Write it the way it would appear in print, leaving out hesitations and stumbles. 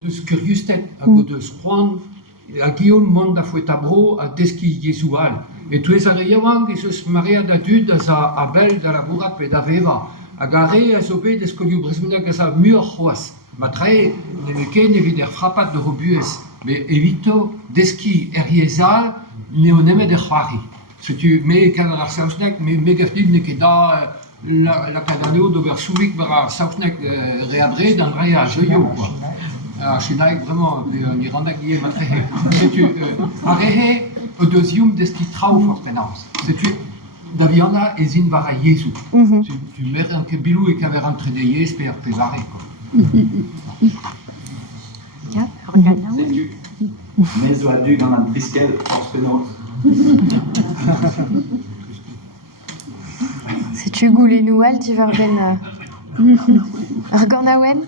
Dus curiosité à de sprendre a Guillaume mond da fouetabro a deski Jesual. Et tu es a reiawang Jesus Maria da dud a bel da la bourra pe da veva. A gare a sobe descolio Brezhoneg a mur hoas. Matre ne meke ne vider frappat de robues. Mais evito deski eriezal ne oneme de khari. Si tu mets kadar sausnek me gafdid ne keda la cadano d'ober souvik bar sausnek reabré d'un rea joyo quoi. Je suis vraiment en Iranais qui est matré. C'est arrêté au deuxième de ce qui travaille pour Penaos. C'est Daviana et Zinvara Yesu. Tu mets un kebilou et qui avait rentré des yes per pesare quoi. C'est du meso adu dans un briskel pour Penaos. C'est tu goulé noual tu vas ben Arganawen.